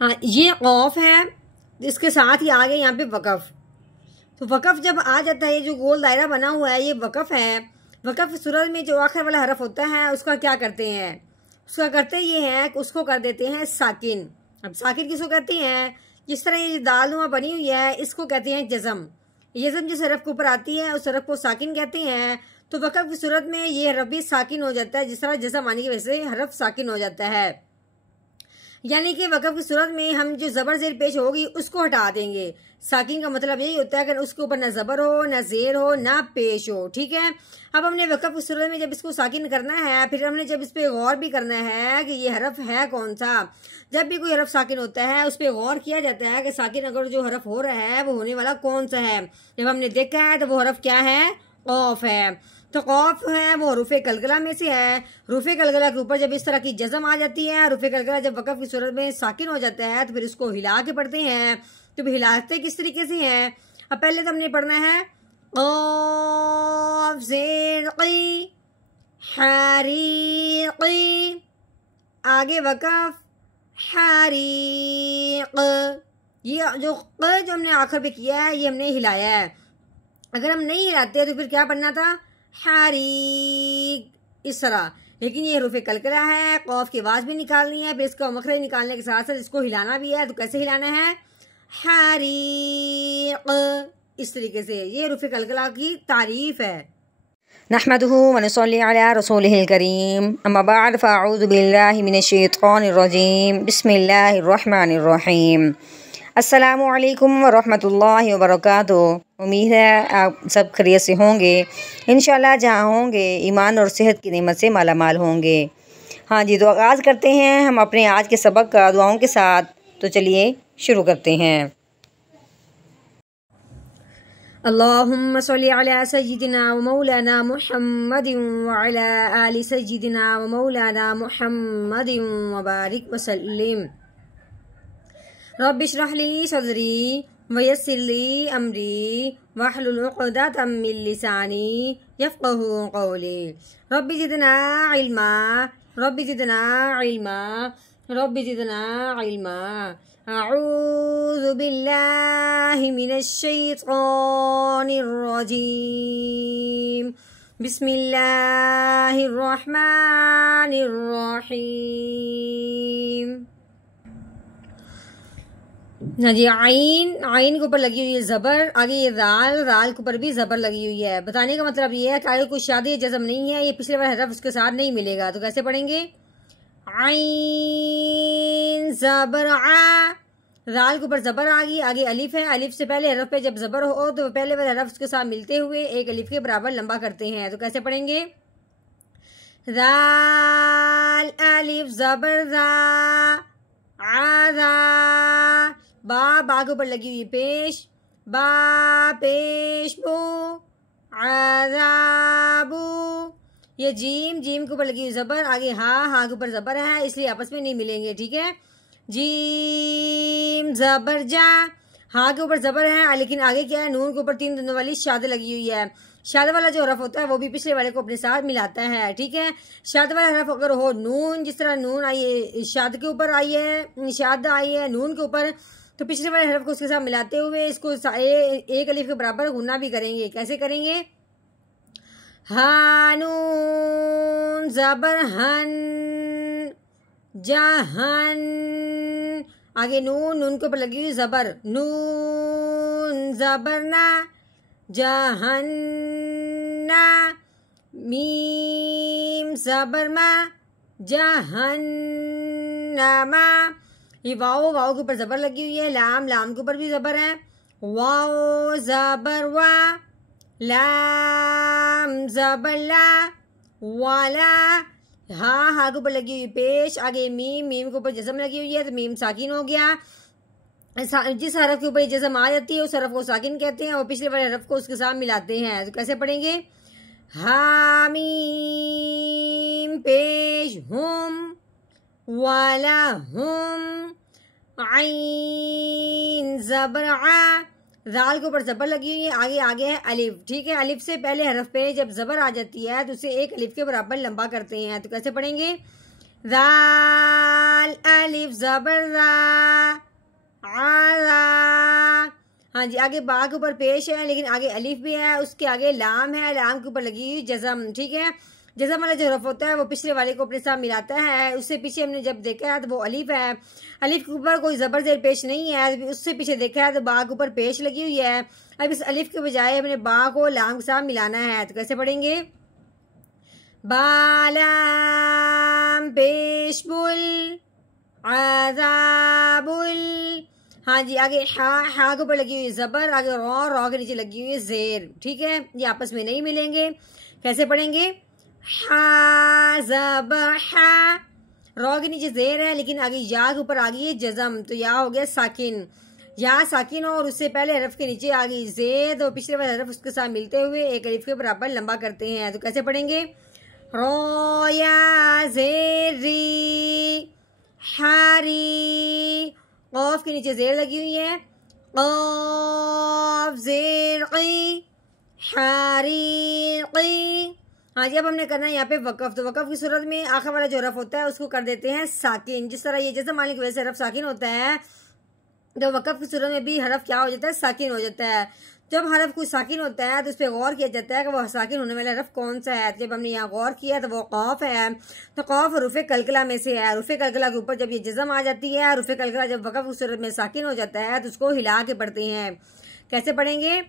हाँ, ये औफ है, इसके साथ ही आ गए यहाँ पे वक़फ़। तो वक़फ़ जब आ जाता है, जो गोल दायरा बना हुआ है ये वक़फ़ है। वक़फ़ की सूरत में जो आखिर वाला हरफ होता है उसका क्या करते हैं, उसका करते ये हैं कि उसको कर देते हैं साकिन। अब साकिन किसको कहते हैं, जिस तरह ये दालनुमा बनी हुई है इसको कहते हैं जज़म। जज़म जिस हरफ के ऊपर आती है उस हरफ को साकिन कहते हैं। तो वक़फ़ की सूरत में ये हरफ भी साकिन हो जाता है, जिस तरह जज़म आने की वजह से हरफ साकिन हो जाता है। यानी कि वक़फ़ की सूरत में हम जो ज़बर ज़ेर पेश होगी उसको हटा देंगे। साकिन का मतलब यही होता है कि उसके ऊपर ना ज़बर हो, ना ज़ेर हो, ना पेश हो। ठीक है, अब हमने वक़फ़ की सूरत में जब इसको साकिन करना है, फिर हमने जब इस पर गौर भी करना है कि ये हरफ है कौन सा। जब भी कोई हरफ साकिन होता है उस पर गौर किया जाता है कि साकिन अगर जो हरफ हो रहा है वो होने वाला कौन सा है। जब हमने देखा है तो वो हरफ क्या है, क़ाफ़ है। तो क़ाफ़ है वो हरूफ़े कलकला में से है। हरूफ़े कलकला के ऊपर जब इस तरह की जज़म आ जाती है, हरूफ़े कलकला जब वक़फ़ की सूरत में साकिन हो जाता है तो फिर इसको हिला के पढ़ते हैं। तो हिलाते किस तरीके से हैं, अब पहले तो हमने पढ़ना है क़ाफ़ ज़ेर क़ी हरीक़ी, आगे वक़फ़ हरीक़। ये जो क़ जो हमने आखिर पे किया है ये हमने हिलाया है। अगर हम नहीं हिलाते तो फिर क्या पढ़ना था, हरीक, इस तरह। लेकिन ये हरूफ़े कलकला है, क़ाफ़ की आवाज़ भी निकालनी है, फिर इसका मखरज निकालने के साथ साथ इसको हिलाना भी है। तो कैसे हिलाना है, हरीक, इस तरीके से। ये हरूफ़े कलकला की तारीफ है। नहमदुहु व नसल्ली अला रसूलिहिल करीम, अम्मा बअद फ़अऊज़ु बिल्लाहि मिनश शैतानिर रजीम, बिस्मिल्लाहिर रहमानिर रहीम। अस्सलामु अलैकुम व रहमतुल्लाहि व बरकातुहू। उम्मीद है आप सब खैरियत से होंगे। इंशाल्लाह जहाँ होंगे ईमान और सेहत की नेमत से माला माल होंगे। हाँ जी, तो आगाज़ करते हैं हम अपने आज के सबक का दुआओं के साथ। तो चलिए शुरू करते हैं। अल्लाहुम्मा सल्ली अला सय्यिदिना व मौलाना मुहम्मदिन व अला आलि सय्यिदिना व मौलाना मुहम्मदिन व बारिक व सल्लिम। रब्बि इश्रह ली सदरी व यस्सिर ली अमरी वहलुल उक़दतम मिन लिसानी यफ़क़हू क़ौली। Rabbi ज़िदना इल्मा, rabbi ज़िदना इल्मा, rabbi ज़िदना इल्मा। अऊज़ु बिल्लाहि मिनश शैतानिर रजीम, बिस्मिल्लाहिर रहमानिर रहीम। हाँ जी, आइन, आइन के ऊपर लगी हुई है ज़बर, आगे ये राल, राल के ऊपर भी ज़बर लगी हुई है। बताने का मतलब ये है कि आगे कोई शादी जज़म नहीं है, ये पिछले वाला हरफ उसके साथ नहीं मिलेगा। तो कैसे पढ़ेंगे, आइन ज़बर आ, राल के ऊपर ज़बर आ गई, आगे अलिफ है, अलिफ से पहले हरफ पे जब ज़बर हो तो पहले वाले हरफ उसके साथ मिलते हुए एक अलिफ के बराबर लंबा करते हैं। तो कैसे पढ़ेंगे, राल अलिफ ज़बर रा, आज़ा, बा, बा के ऊपर लगी हुई पेश, बा पेश बो, आज़ाबू। ये जीम, जीम के ऊपर लगी हुई ज़बर, आगे हा, हा के ऊपर ज़बर है इसलिए आपस में नहीं मिलेंगे। ठीक है, जीम ज़बर जा, हा के ऊपर ज़बर है लेकिन आगे क्या है, नून के ऊपर 3 दंदों वाली शाद लगी हुई है। शाद वाला जो हरफ होता है वो भी पिछले वाले को अपने साथ मिलाता है। ठीक है, शाद वाला हरफ अगर हो नून, जिस तरह नून आई है शाद के ऊपर आई है, शाद आई है नून के ऊपर, तो पिछले वाले हरफ को उसके साथ मिलाते हुए इसको एक अलिफ के बराबर गुना भी करेंगे। कैसे करेंगे, हानून ज़बर हन, जहन, आगे नून, नून के ऊपर लगी हुई ज़बर, नून ज़बर ना, जहन्ना, मीम ज़बर मा, जहन्नमा। ये वाओ, वाओ के ऊपर ज़बर लगी हुई है, लाम, लाम के ऊपर भी ज़बर है, वाओ ज़बर वा, लाम ज़बर ला, वाला। हा, हा के ऊपर लगी हुई पेश, आगे मीम, मीम के ऊपर जज़म लगी हुई है तो मीम साकिन हो गया। जिस हरफ के ऊपर ये जज़म आ जाती है उस हरफ को साकिन कहते हैं और पिछले वाले हरफ को उसके साथ मिलाते हैं। तो कैसे पढ़ेंगे, हामीम पेश हुम, वाला हुम, आइन ज़बर आ, राल के ऊपर ज़बर लगी हुई है, आगे आगे है अलिफ। ठीक है, अलिफ से पहले हरफ पे जब ज़बर आ जाती है तो उसे एक अलिफ के बराबर लंबा करते हैं। तो कैसे पढ़ेंगे, राल अलिफ ज़बर रा, हाँ जी, आगे बा के ऊपर पेश है लेकिन आगे अलिफ भी है, उसके आगे लाम है, लाम के ऊपर लगी हुई जज़म। ठीक है, जज़म वाला जो हरफ होता है वो पिछले वाले को अपने साथ मिलाता है। उससे पीछे हमने जब देखा है तो वो अलिफ है, अलिफ के ऊपर कोई ज़बर ज़ेर पेश नहीं है। उससे पीछे देखा है तो बा के ऊपर पेश लगी हुई है। अब इस अलिफ के बजाय हमने बा को लाम के साथ मिलाना है। तो कैसे पढ़ेंगे? बालाम पेश बुल आज़ाबुल। हाँ जी, आगे हा के ऊपर लगी हुई ज़बर, आगे रॉ के नीचे लगी हुई ज़ेर। ठीक है, ये आपस में नहीं मिलेंगे। कैसे पढ़ेंगे? हा ज़बर हा, रॉ के नीचे ज़ेर है लेकिन आगे या के ऊपर आ गई है जज़म, तो या हो गया साकिन। या साकिन और उससे पहले हरफ के नीचे आ गई ज़ेर, तो पिछले वाले हरफ उसके साथ मिलते हुए एक अलिफ के बराबर लंबा करते हैं। तो कैसे पढ़ेंगे? रो या ज़ेरी हारी, क़ाफ के नीचे ज़ेर लगी हुई है, क़ाफ ज़ेर क़ी हारीक़ी। हाँ जी, अब हमने करना है यहाँ पे वक़फ़। तो वक़फ़ की सूरत में आखिर वाला जो हरफ होता है उसको कर देते हैं साकिन। जिस तरह ये जज़म वाले की वजह से हरफ साकिन होता है, तो वक़फ़ की सूरत में भी हरफ क्या हो जाता है? साकिन हो जाता है। जब हरफ कोई साकिन होता है तो उस पर गौर किया जाता है कि वो साकिन होने वाला हरफ कौन सा है। जब हमने यहाँ गौर किया तो वो क़ाफ है, तो क़ाफ रुफ़े कलकला में से है। रुफ़े कलकला के ऊपर जब ये जज़म आ जाती है, रुफ़े कलकला जब वक़फ़ की सूरत में साकिन हो जाता है तो उसको हिला के पढ़ते हैं। कैसे पढ़ेंगे?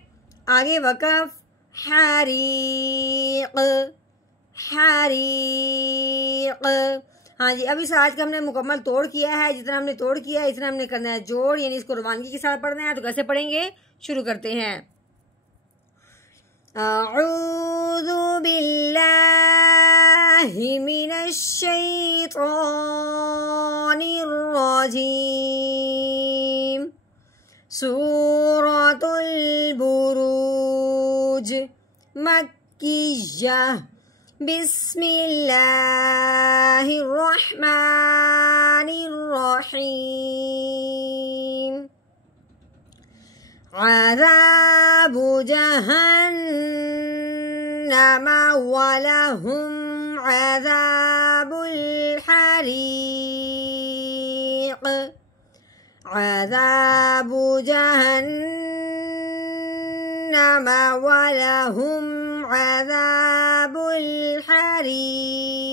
आगे वक़फ़ हारीक़ हारीक़। हाँ जी, अब इस आज का हमने मुकम्मल तोड़ किया है। जितना हमने तोड़ किया है इतना हमने करना है जोड़, यानी इसको रवानगी के साथ पढ़ना है। तो कैसे पढ़ेंगे? शुरू करते हैं। अऊज़ु बिल्लाहि मिनश शैतानिर रजीम। सूरतुल बुरूज मक्किय्या। बिस्मिल्लाहिर्रहमानिर्रहीम। अज़ाबु जहन्नम वलहुम अज़ाबुल हरीक़। अज़ाबु जहन्नम वलहुम अज़ाबुल हरीक़।